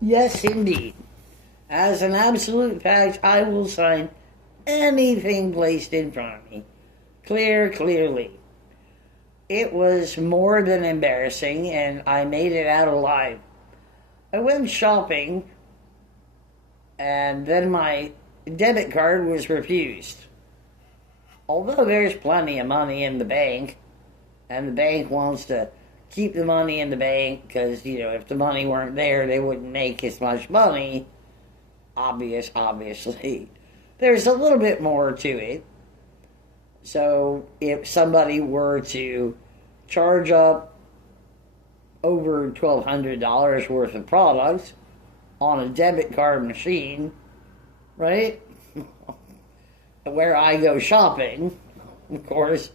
Yes, indeed. As an absolute fact, I will sign anything placed in front of me. Clearly. It was more than embarrassing, and I made it out alive. I went shopping, and then my debit card was refused. Although there's plenty of money in the bank, and the bank wants to keep the money in the bank because, if the money weren't there, they wouldn't make as much money. Obviously. There's a little bit more to it. So if somebody were to charge up over $1,200 worth of products on a debit card machine, right? Where I go shopping, of course,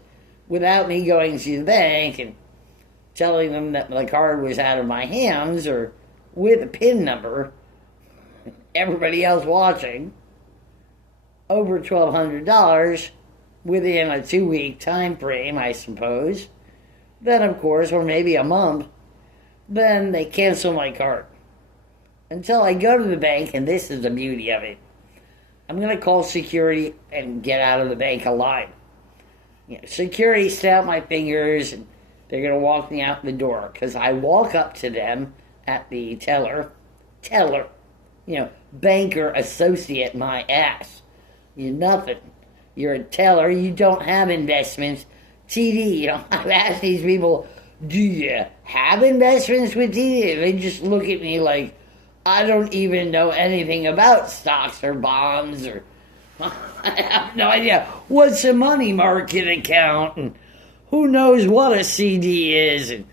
without me going to the bank and telling them that the card was out of my hands or with a PIN number, everybody else watching, over $1,200 within a 2-week time frame, I suppose. Then, of course, or maybe a month, then they cancel my card. Until I go to the bank, and this is the beauty of it, I'm going to call security and get out of the bank alive. Security snap my fingers, and they're going to walk me out the door. Because I walk up to them at the teller, banker associate my ass. You're nothing. You're a teller. You don't have investments. TD, I've asked these people, do you have investments with TD? They just look at me like I don't even know anything about stocks or bonds, or I have no idea what's a money market account, and who knows what a CD is. And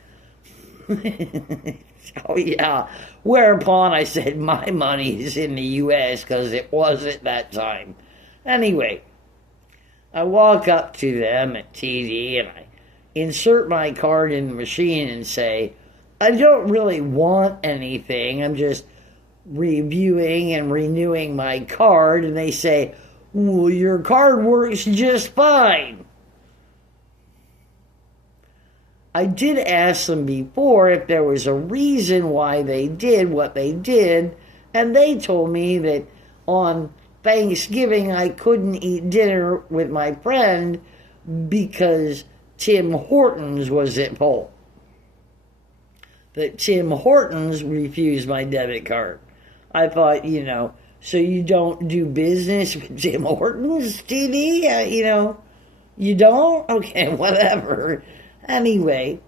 oh yeah. Whereupon I said my money is in the U.S. because it was at that time. Anyway, I walk up to them at TD and I insert my card in the machine and say, I don't really want anything. I'm just reviewing and renewing my card. And they say, well, your card works just fine. I did ask them before if there was a reason why they did what they did, and they told me that on Thanksgiving I couldn't eat dinner with my friend because Tim Hortons was at fault. That Tim Hortons refused my debit card. I thought, so you don't do business with Tim Hortons, TD? You don't? Okay, whatever. Anyway,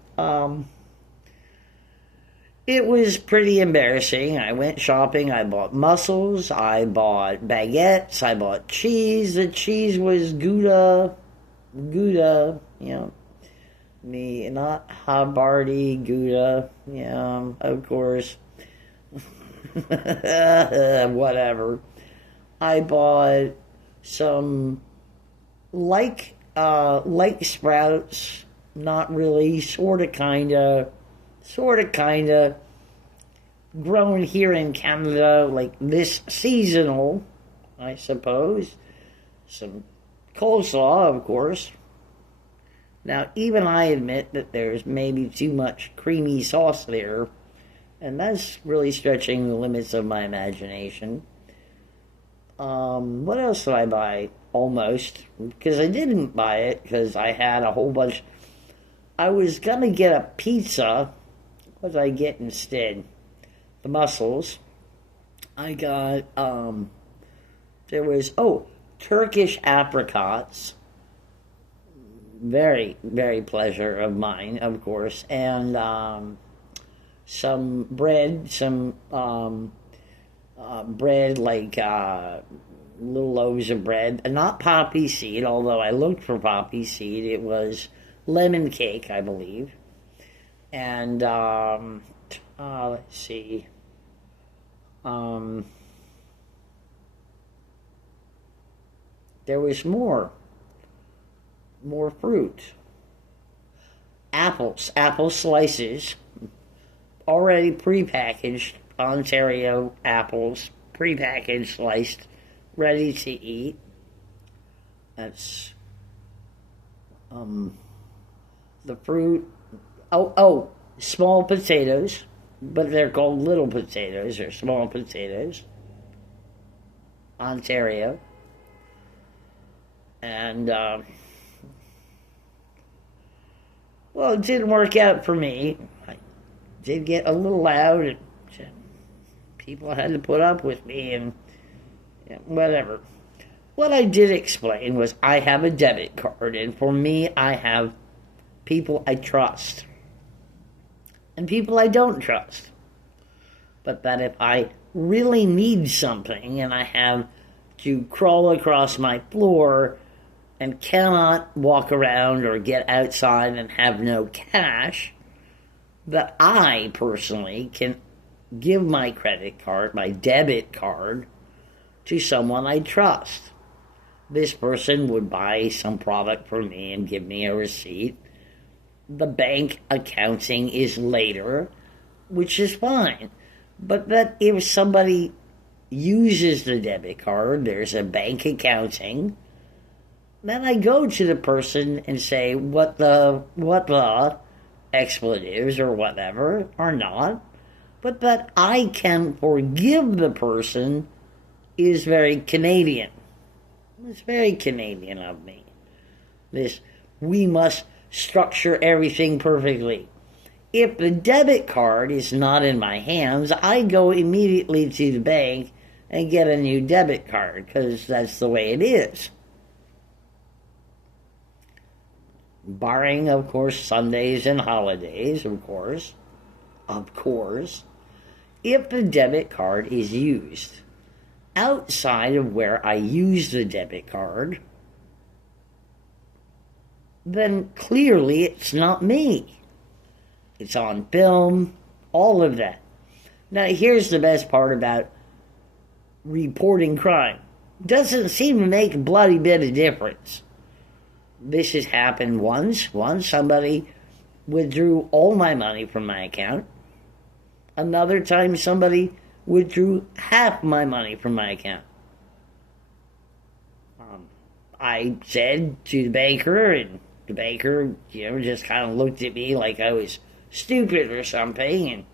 it was pretty embarrassing. I went shopping. I bought mussels. I bought baguettes. I bought cheese. The cheese was Gouda, not Havarti, Gouda, of course. Whatever. I bought some like sprouts. Not really, sorta, kinda, grown here in Canada, like this seasonal, I suppose. Some coleslaw, of course. Now, even I admit that there's maybe too much creamy sauce there, and that's really stretching the limits of my imagination. What else did I buy? Almost, because I didn't buy it, because I had a whole bunch. I was going to get a pizza. What did I get instead? The mussels. I got, there was, Turkish apricots. Very, very pleasure of mine, of course. And some bread, bread like little loaves of bread. Not poppy seed, although I looked for poppy seed. It was lemon cake, I believe. And, let's see. There was more fruit. Apple slices, already prepackaged, Ontario apples, prepackaged, sliced, ready to eat. That's, the fruit. Small potatoes. but they're called little potatoes or small potatoes. Ontario. And, well, it didn't work out for me. I did get a little loud, and people had to put up with me, and whatever. What I did explain was I have a debit card, and for me, I have people I trust and people I don't trust. But that if I really need something and I have to crawl across my floor and cannot walk around or get outside and have no cash, that I personally can give my credit card, my debit card, to someone I trust. This person would buy some product for me and give me a receipt. The bank accounting is later, which is fine. But that if somebody uses the debit card, there's a bank accounting, then I go to the person and say what the expletives or whatever are not, but that I can forgive the person is very Canadian. It's very Canadian of me. This, we must structure everything perfectly. If the debit card is not in my hands, I go immediately to the bank and get a new debit card, because that's the way it is. Barring, of course, Sundays and holidays, of course. If the debit card is used outside of where I use the debit card, then clearly it's not me. It's on film, all of that. Now, here's the best part about reporting crime. Doesn't seem to make a bloody bit of difference. This has happened once. Once somebody withdrew all my money from my account. Another time somebody withdrew half my money from my account. I said to the banker, and the banker, just kind of looked at me like I was stupid or something,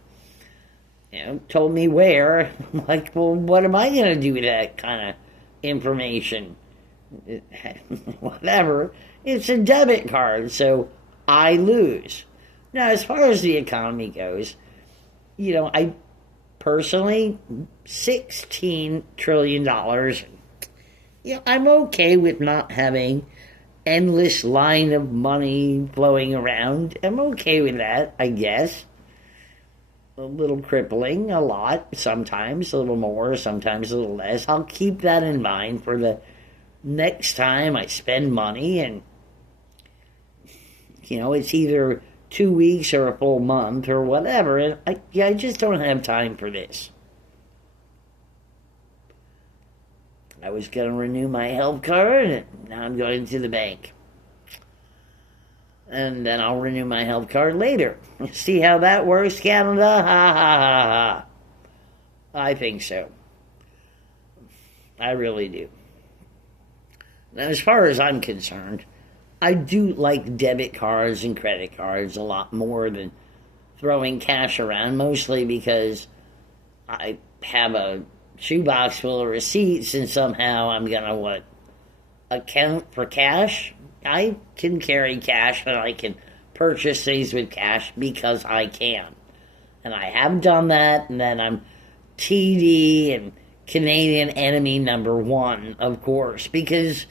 and told me where. I'm like, well, what am I going to do with that kind of information? Whatever. It's a debit card, so I lose. Now, as far as the economy goes, I personally, $16 trillion, I'm okay with not having endless line of money flowing around. I'm okay with that, I guess. A little crippling, a lot, sometimes a little more, sometimes a little less. I'll keep that in mind for the next time I spend money, and it's either 2 weeks or a full month or whatever, and I just don't have time for this. I was going to renew my health card, and now I'm going to the bank. And then I'll renew my health card later. See how that works, Canada? Ha ha ha ha. I think so. I really do. Now, as far as I'm concerned, I do like debit cards and credit cards a lot more than throwing cash around, mostly because I have a shoebox full of receipts, and somehow I'm gonna account for cash. I can carry cash, and I can purchase things with cash because I can, and I have done that. And then I'm TD and Canadian enemy number one, of course, because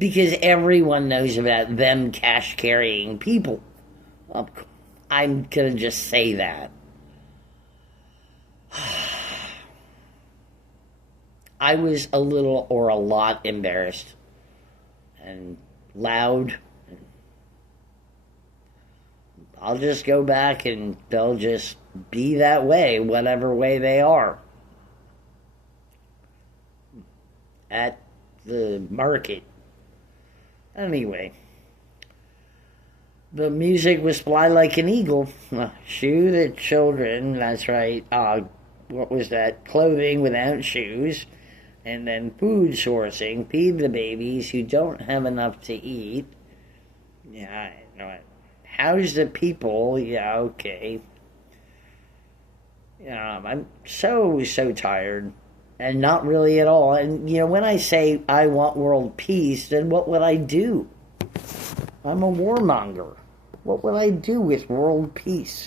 everyone knows about them cash carrying people. I'm gonna just say that. I was a little or a lot embarrassed and loud. I'll just go back and they'll just be that way, whatever way they are. At the market. Anyway. The music was Fly Like an Eagle. Shoe the children, that's right. What was that? Clothing without shoes. And then food sourcing, feed the babies who don't have enough to eat. Yeah, I know it. House the people, yeah, okay. I'm so tired, and not really at all. And when I say I want world peace, then what would I do? I'm a warmonger. What would I do with world peace?